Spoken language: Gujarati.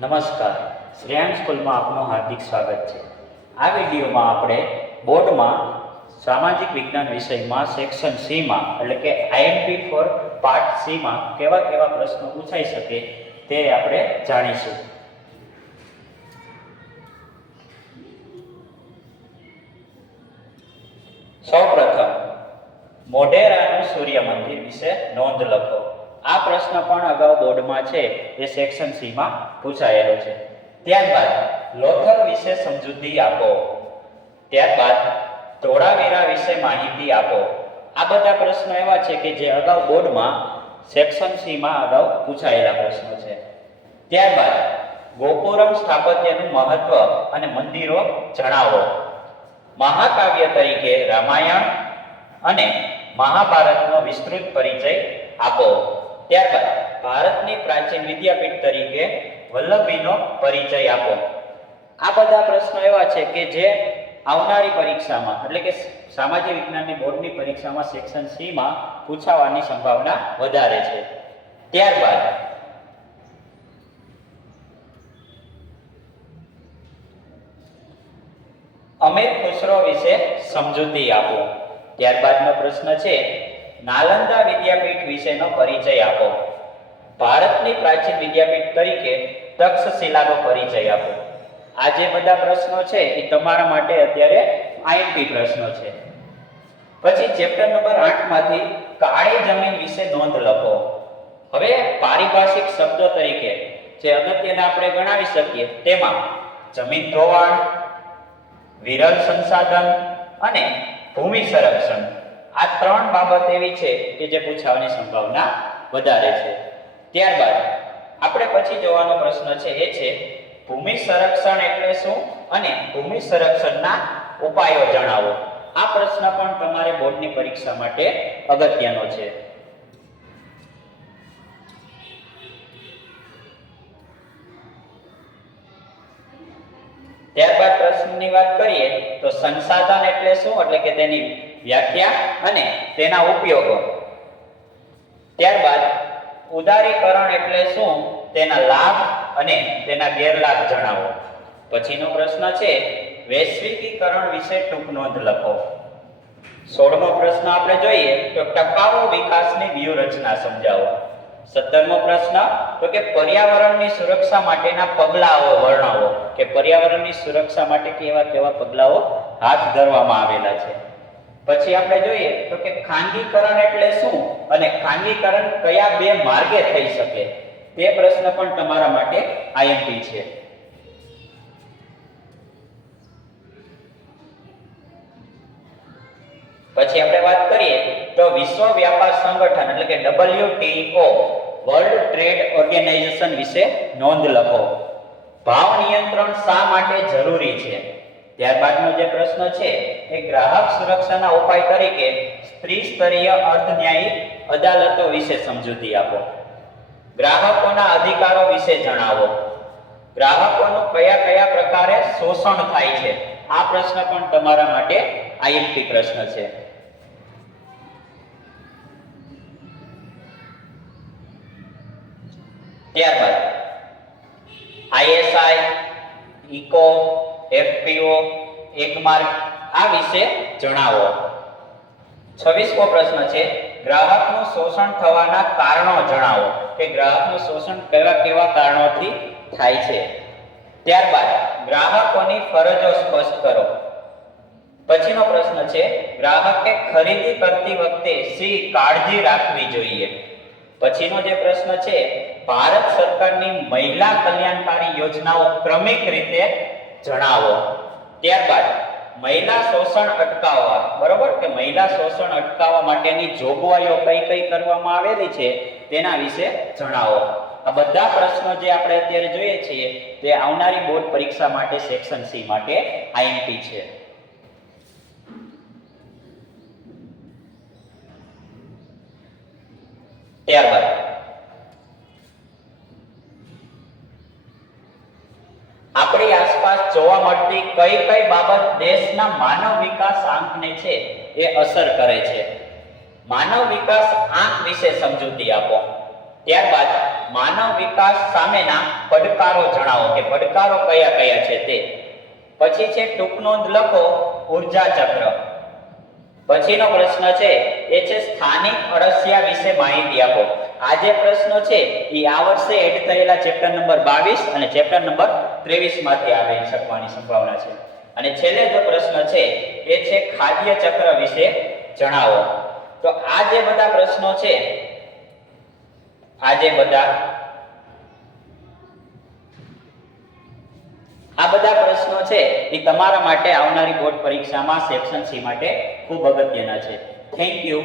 નમસ્કાર, શ્રેયાંશ સ્કૂલમાં આપનું હાર્દિક સ્વાગત છે। આ વિડીયોમાં આપણે બોર્ડમાં સામાજિક વિજ્ઞાન વિષયમાં સેક્શન સીમાં એટલે કે આઈએમપી ફોર પાર્ટ સીમાં કેવા કેવા પ્રશ્નો પૂછાઈ શકે તે આપણે જાણીશું। સૌપ્રથમ મોઢેરાનું સૂર્ય મંદિર વિશે નોંધ લખો। આ પ્રશ્ન પણ અગાઉ બોર્ડમાં છે એ સેક્શન સી માં પૂછાયેલો છે। ત્યારબાદ લોથલ વિશે સમજૂતી આપો। ત્યારબાદ ધોળાવીરા વિશે માહિતી આપો। આ બધા પ્રશ્નો એવા છે કે જે અગાઉ બોર્ડમાં સેક્શન સી માં અગાઉ પૂછાયેલા પ્રશ્નો છે। ત્યારબાદ ગોપુરમ સ્થાપત્યનું મહત્વ અને મંદિરો જણાવો। મહાકાવ્ય તરીકે રામાયણ અને મહાભારતનો વિસ્તૃત પરિચય આપો। ત્યારબાદ ભારતની પ્રાચીન વિદ્યાપીઠ તરીકે વલ્લભીનો પરિચય આપો। આ બધા પ્રશ્નો એવા છે કે જે આવનારી પરીક્ષામાં એટલે કે સામાજિક વિજ્ઞાનની બોર્ડની પરીક્ષામાં સેક્શન સી માં પૂછાવાની સંભાવના વધારે છે। ત્યારબાદ અમીર ખુસરો વિશે સમજૂતી આપો। ત્યારબાદનો પ્રશ્ન છે નાલંદા વિદ્યાપીઠ વિશેનો પરિચય આપો। ભારતની પ્રાચીન વિદ્યાપીઠ તરીકે તક્ષશિલાનો પરિચય આપો। આ જે બધા પ્રશ્નો છે એ તમારા માટે અત્યારે આઈએમપી પ્રશ્નો છે। પછી ચેપ્ટર નંબર 8 માંથી કાળી જમીન વિશે નોંધ લખો। હવે પારિભાષિક શબ્દો તરીકે જે અગત્યના આપણે ગણાવી શકીએ તેમાં જમીન ધોવાણ, વિરલ સંસાધન અને ભૂમિ સંરક્ષણ આ ત્રણ બાબત એવી છે કે જે પૂછાવાની સંભાવના વધારે છે। ત્યારબાદ આપણે પછી જોવાનો પ્રશ્ન છે એ છે ભૂમિ સંરક્ષણ એટલે શું અને ભૂમિ સંરક્ષણના ઉપાયો જણાવો। આ પ્રશ્ન પણ તમારે બોર્ડની પરીક્ષા માટે અગત્યનો છે। ત્યારબાદ પ્રશ્નની વાત કરીએ તો સંસાધન એટલે શું એટલે કે તેની વ્યાખ્યા અને તેના ઉપયોગો। ત્યારબાદ ઉદારીકરણ એટલે શું તેના લાભ અને તેના ગેરલાભ જણાવો। પછીનો પ્રશ્ન છે વૈશ્વિકીકરણ વિશે ટૂંક નોંધ લખો। 16મો પ્રશ્ન આપણે જોઈએ તો ટકાઉ વિકાસની વ્યૂહરચના સમજાવો। 17મો પ્રશ્ન તો કે પર્યાવરણની સુરક્ષા માટેના પગલાઓ વર્ણવો કે પર્યાવરણની સુરક્ષા માટે કેવા કેવા પગલાઓ હાથ ધરવામાં આવેલા છે। પછી આપણે જોઈએ તો કે ખાનગીકરણ એટલે શું અને ખાનગીકરણ કયા બે માર્ગે થઈ શકે તે પ્રશ્ન પણ તમારા માટે આઈએમપી છે। પછી આપણે વાત કરીએ તો વિશ્વ વ્યાપાર સંગઠન એટલે કે WTO વર્લ્ડ ટ્રેડ ઓર્ગેનાઇઝેશન વિશે નોંધ લખો। ભાવ નિયંત્રણ શા માટે જરૂરી છે। ત્યારબાદનો જે પ્રશ્ન છે એ ગ્રાહક સુરક્ષાના ઉપાય તરીકે ત્રિસ્તરીય અર્ધ ન્યાયિક અદાલતો વિશે સમજૂતી આપો। ગ્રાહકોના અધિકારો વિશે જણાવો। ગ્રાહકોનું કયા કયા પ્રકારે શોષણ થાય છે આ પ્રશ્ન પણ તમારા માટે આઈએમપી પ્રશ્ન છે। ત્યારબાદ આઈએસઆઈ, ઇકો, એફપીઓ, એકમાર્ક આ વિશે જણાવો। 26મો પ્રશ્ન છે ગ્રાહકનું શોષણ થવાના કારણો જણાવો કે ગ્રાહકનું શોષણ કેવા કેવા કારણોથી થાય છે। ત્યારબાદ ગ્રાહકોની ફરજો સ્પષ્ટ કરો। પછીનો પ્રશ્ન છે ગ્રાહકે ખરીદી કરતી વખતે શી કાળજી રાખવી જોઈએ। પછીનો જે પ્રશ્ન છે ભારત સરકારની મહિલા કલ્યાણકારી યોજનાઓ ક્રમિક રીતે જણાવો। ત્યારબાદ મહિલા શોષણ અટકાવવા બરોબર કે મહિલા શોષણ અટકાવવા માટેની જોગવાઈઓ કઈ કઈ કરવામાં આવેલી છે તેના વિશે જણાવો। આ બધા પ્રશ્નો જે આપણે અત્યારે જોઈએ છીએ તે આવનારી બોર્ડ પરીક્ષા માટે સેક્શન સી માટે આઈએમપી છે। ત્યારબાદ આપણી આસપાસ જોવા મળતી કઈ કઈ બાબત દેશના માનવ વિકાસ આંકને છે એ અસર કરે છે। માનવ વિકાસ આંક વિશે સમજૂતી આપો। ત્યારબાદ માનવ વિકાસ સામેના પડકારો જણાવો કે પડકારો કયા કયા છે તે. પછી છે ટૂંક નોંધ લખો ઉર્જા ચક્ર. પછીનો પ્રશ્ન છે એ છે સ્થાનિક અળસિયા વિશે માહિતી આપો. આ જે પ્રશ્નો છે એ આ વર્ષે એડ થયેલા ચેપ્ટર નંબર 22 અને ચેપ્ટર નંબર 23 માંથી આવી શકવાની સંભાવના છે. અને છેલ્લે જો પ્રશ્ન છે એ છે ખાદ્ય ચક્ર વિશે જણાવો. તો આ જે બધા પ્રશ્નો છે આ બધા પ્રશ્નો છે એ તમારા માટે આવનારી બોર્ડ પરીક્ષામાં સેક્શન સી માટે ખૂબ અગત્યના છે. Thank you.